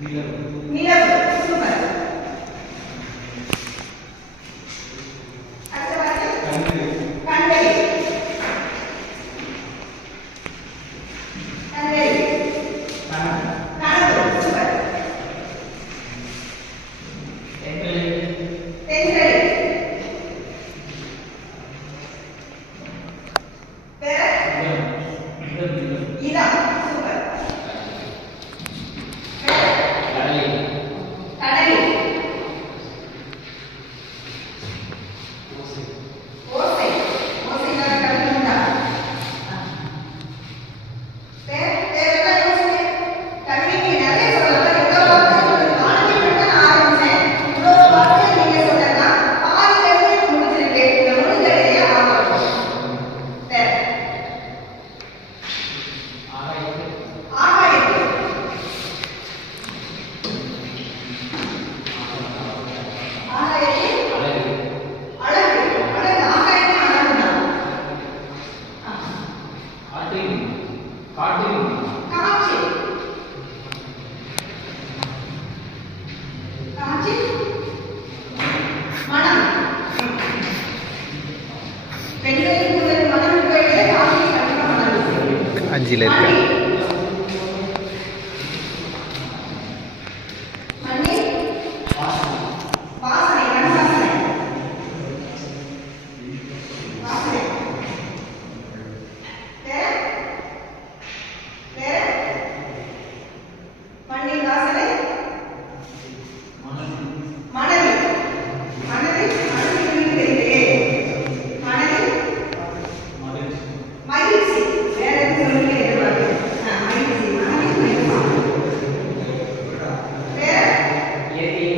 நிலவு. சூப்பர். அடுத்த வார்த்தை கண்வெளி. கண்வெளி. கனவு. சூப்பர். தென்கரை. இடம். சூப்பர். கடலில். ஓசை. ஓசைக்கார கடல் உண்டா? தேவையெல்லாம் யோசிங்க. கல்விக்கு நிறைய சொல்லலாம். இவ்வளோ வார்த்தை ஆனந்தி மட்டும் நான் ஆரம்பிச்சேன். இவ்வளோ வார்த்தை நீங்க சொன்னதா பாதி கல்வி முடிஞ்சிருக்கு. இந்த முடிஞ்சடையே ஆகும். சரி. ஆகாயத்தில். ஆகாயத்தில் அழகு. அழகு. ஆகாயமே அழகுதான். காற்று. காற்று. மனம். பெண்களின் முதல் மனம் போயிட்டு காற்று கண்டிப்பா மனம். 5ல் இருக்கு. மண்ணி. வாசனை. மண் வாசனை. வாசனை. வேற மண்ணின் வாசனை. மனதில். இருக்கிறதே. மனதில் மகிழ்ச்சி. வேற எதுவும் சொல்லிக்கிறேன். மகிழ்ச்சி. மனதில் மகிழ்ச்சி. வேற இயற்கை.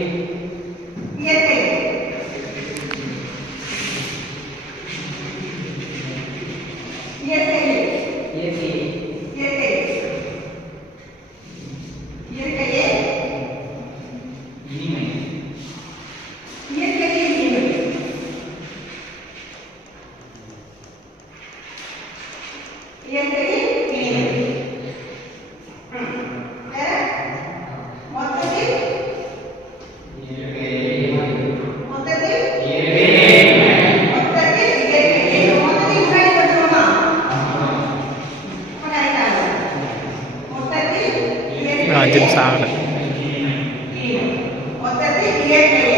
இயற்கையே. இனிமை. இயற்கையே இனிமை. இயற்கையே இனிமை. வேற மொத்தத்தில் இயற்கையே. மொத்தத்தில் முன்னாடி வந்துருமா? மொத்தத்தில் 5 நிமிஷம் ஆகலை. மொத்தத்தில் இயற்கை.